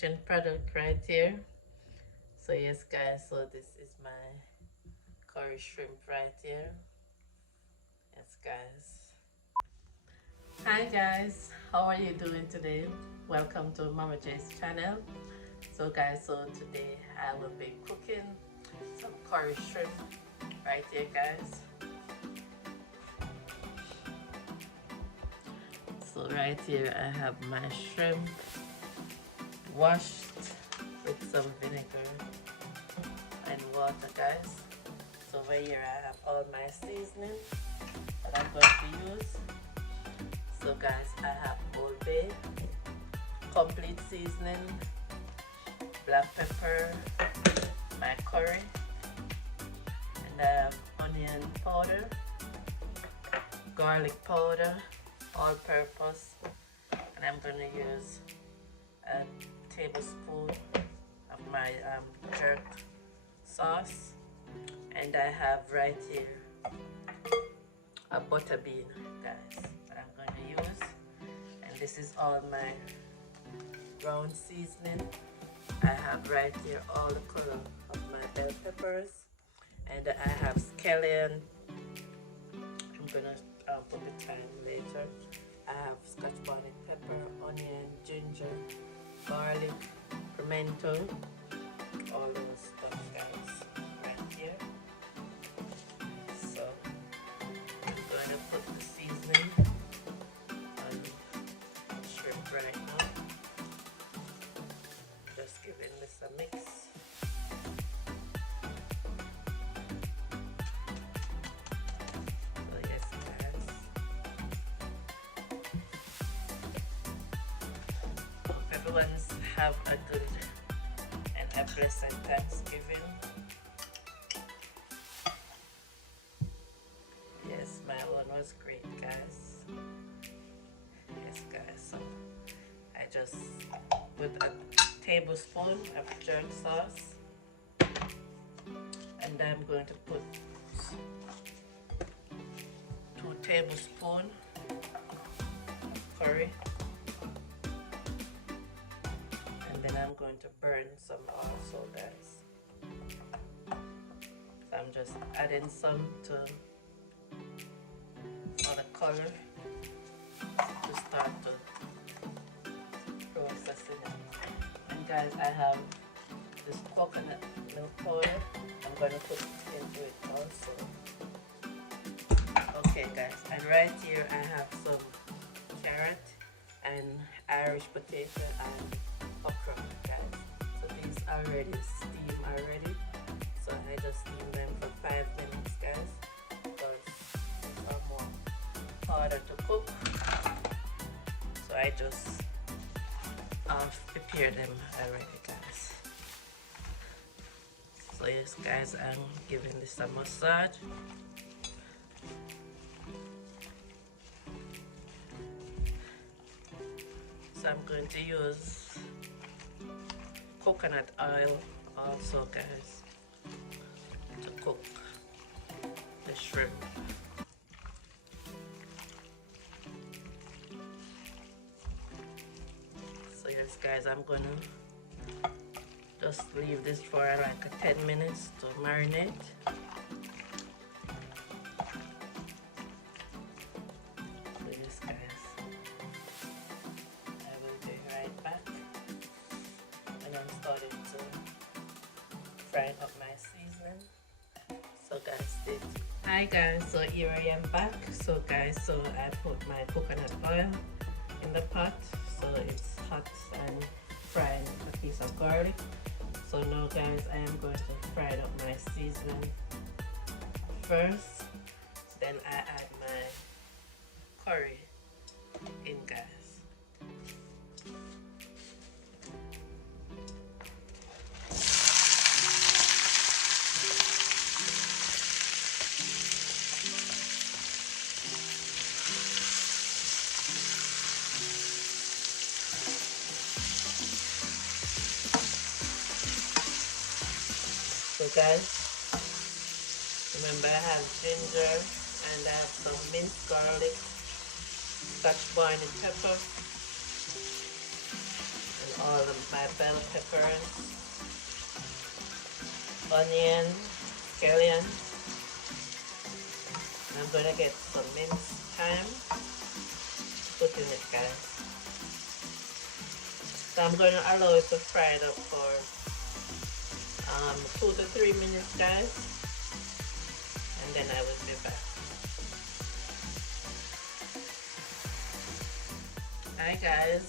product right here. So yes guys, so this is my curry shrimp right here. Yes guys. Hi guys, how are you doing today? Welcome to Mama J's channel. So guys, so today I will be cooking some curry shrimp right here guys. So right here I have my shrimp washed with some vinegar and water guys. So over here I have all my seasoning that I'm going to use. So guys, I have Old Bay, complete seasoning, black pepper, my curry, and I have onion powder, garlic powder, all purpose, and I'm going to use a tablespoon of my jerk sauce, and I have right here a butter bean guys that I'm going to use, and this is all my brown seasoning. I have right here all the color of my bell peppers, and I have scallion. I'm gonna put the time later. I have scotch bonnet pepper, onion, ginger, garlic, pimento, all those stuff guys right here. So I'm going to put the seasoning on the shrimp right now. Just giving this a mix. So yes guys, hope everyone's have a good and a blessed Thanksgiving. Yes, my one was great guys. Yes guys, so I just put a tablespoon of jerk sauce, and I'm going to put 2 tablespoons curry, and then I'm going to burn some also guys. So I'm just adding some to for the color to start to processing it. And guys, I have this coconut milk powder. I'm going to put it into it also. Okay guys, and right here I have some carrot and Irish potato and okra guys. So these already steam already. So I just steam them for 5 minutes guys, because these are more harder to cook. So I just prepare them already guys. So yes guys, I'm giving this a massage. So I'm going to use coconut oil also guys to cook the shrimp. So yes guys, I'm gonna just leave this for like a 10 minutes to marinate. So yes guys, I will be right back when I'm starting to fry up my seasoning. So guys, stay tuned. Hi guys, so here I am back. So guys, so I put my coconut oil in the pot, so it's hot, and frying a piece of garlic. So now guys, I am going to fry up my seasoning first, then I add my curry in guys. So guys, remember I have ginger and I have some minced garlic, scotch bonnet pepper, and all of my bell peppers, onion, scallion. I'm gonna get some minced thyme to put in it, guys. So I'm gonna allow it to fry it up for 2 to 3 minutes, guys, and then I will be back. Hi guys,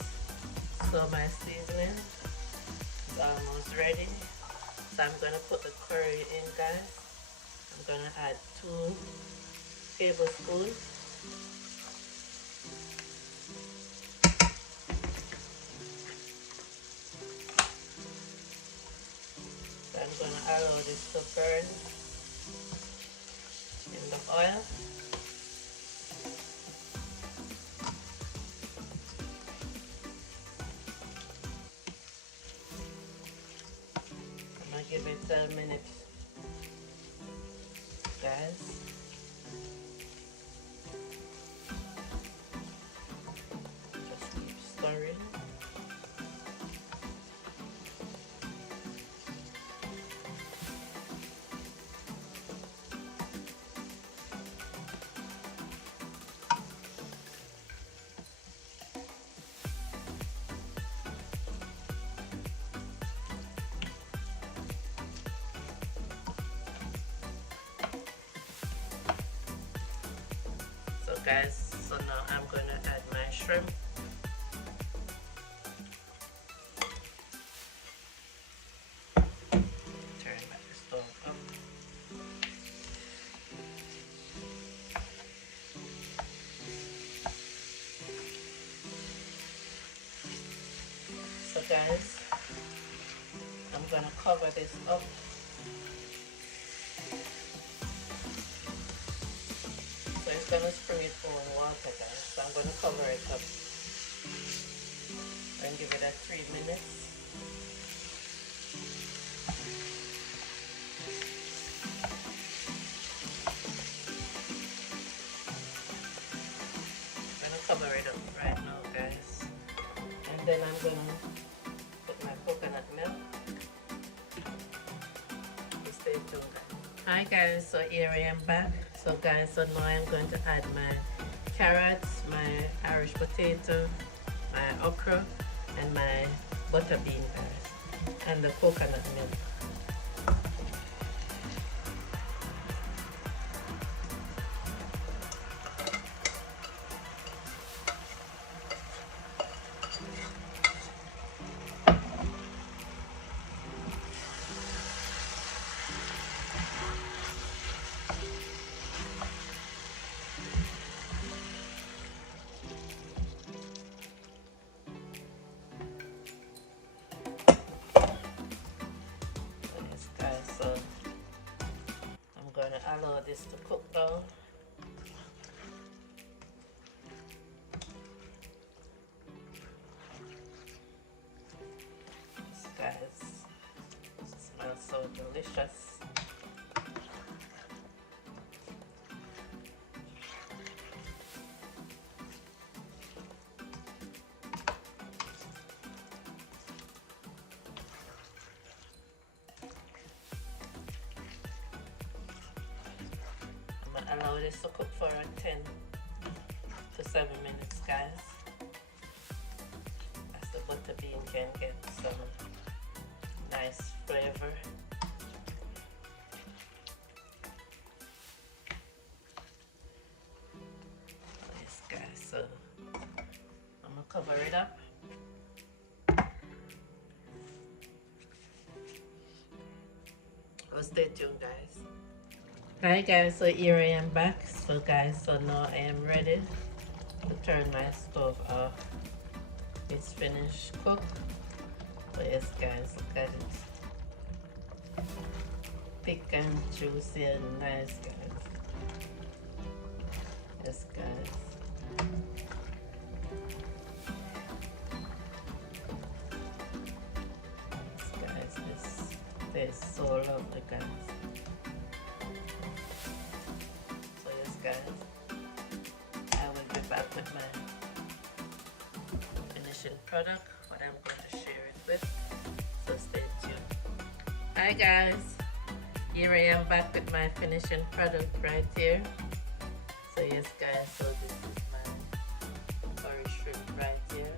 so my seasoning is almost ready. So I'm gonna put the curry in, guys. I'm gonna add 2 tablespoons. So I'm gonna allow this to burn in the oil. I'm gonna give it 10 minutes, guys. Just keep stirring. So guys, so now I'm gonna add my shrimp. Turn back the stove up. So guys, I'm gonna cover this up. So it's gonna spring its own water, guys. So I'm gonna cover it up and give it a 3 minutes. I'm gonna cover it up right now, guys. And then I'm gonna put my coconut milk. So stay tuned. Hi guys, so here I am back. So guys, so now I'm going to add my carrots, my Irish potato, my okra, and my butter bean, guys, and the coconut milk. So I'm going to allow this to cook down. This, guys, smells so delicious. Allow this to cook for 10 to 7 minutes, guys, as the butter bean can get some nice flavor. Yes, guys, so I'm gonna cover it up. Well, stay tuned, guys. Hi guys, so here I am back. So guys, so now I am ready to turn my stove off. It's finished cooked. So yes guys, look at it. Thick and juicy and nice, guys. Yes guys. Yes guys, this tastes so lovely, guys. Guys, I will be back with my finishing product, what I'm going to share with. So stay tuned. Hi guys, here I am back with my finishing product right here. So yes guys, so this is my curry shrimp right here.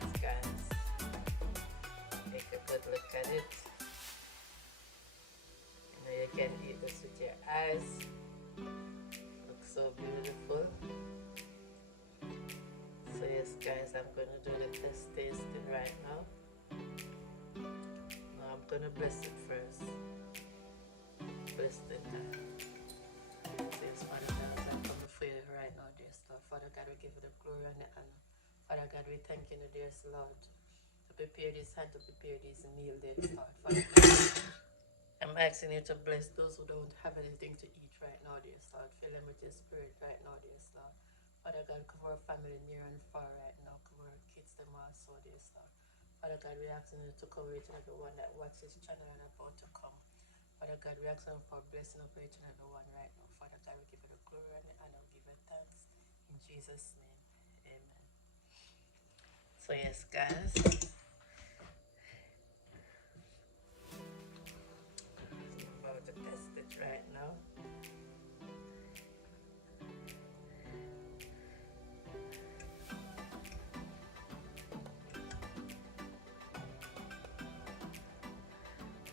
Yes guys, take a good look at it. You know, you can eat this with your eyes. Looks so beautiful. So yes guys, I'm going to do the test tasting right now. Now I'm going to bless it first. Bless it now. So yes, Father God, as I come before you right now, dear Lord. Father God, we give you the glory and the honor. Father God, we thank you, dear Lord, to prepare this hand, to prepare this meal, dear Lord. Father God, I'm asking you to bless those who don't have anything to eat right now, dear Lord. Fill them with your spirit right now, dear Lord. Father God, cover our family near and far right now. Cover our kids, them also, dear Lord. Father God, we're asking you to cover each and every one that watches this channel and about to come. Father God, we're asking for a blessing of each and every one right now. Father God, we give you the glory and the honor. We give you thanks. In Jesus' name, amen. So yes, guys. I'm about to test it right now.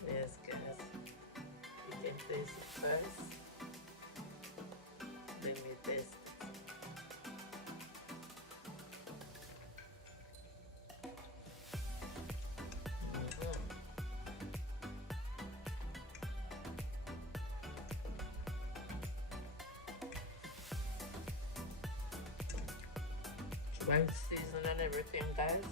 Yes, guys. You can taste it first. Then we taste it. Well seasoned and everything, guys.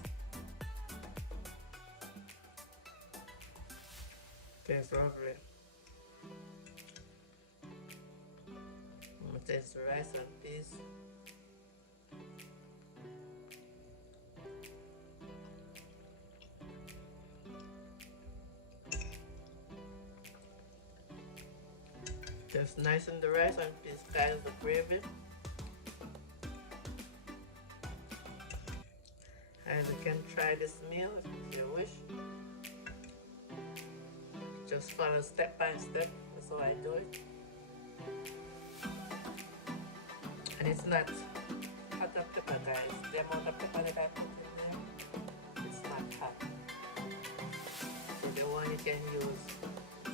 Tastes lovely. I'm gonna taste the rice and peas. Tastes nice in the rice and peas, guys. The gravy. And you can try this meal if you wish. Just follow step by step. That's how I do it. And it's not hot of pepper, guys. The amount of pepper that I put in there, it's not hot. So the one you can use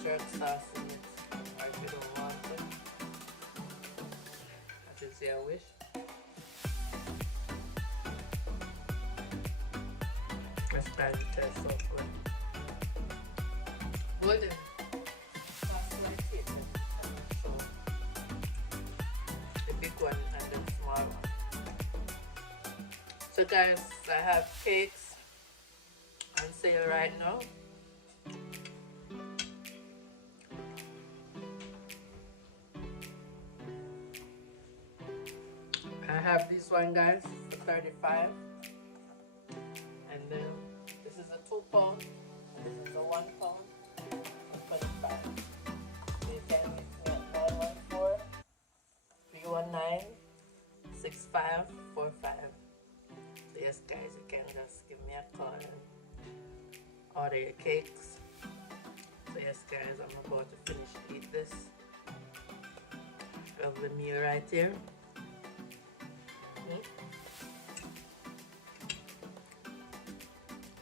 jerk sauce in it, or if you don't want it, that is your wish. Let's try the test so far. Golden. The big one and the small one. So guys, I have cakes on sale right now. I have this one, guys, for 35, and then this is a 2 pound, and this is a 1 pound for 25. So you can reach me at 914-319-6545. So yes, guys, you can just give me a call and order your cakes. So yes, guys, I'm about to finish eat this lovely meal right here.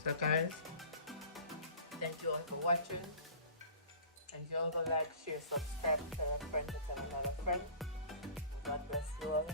So guys, thank you all for watching. And you all go like, share, subscribe, tell a friend to tell another friend. God bless you all.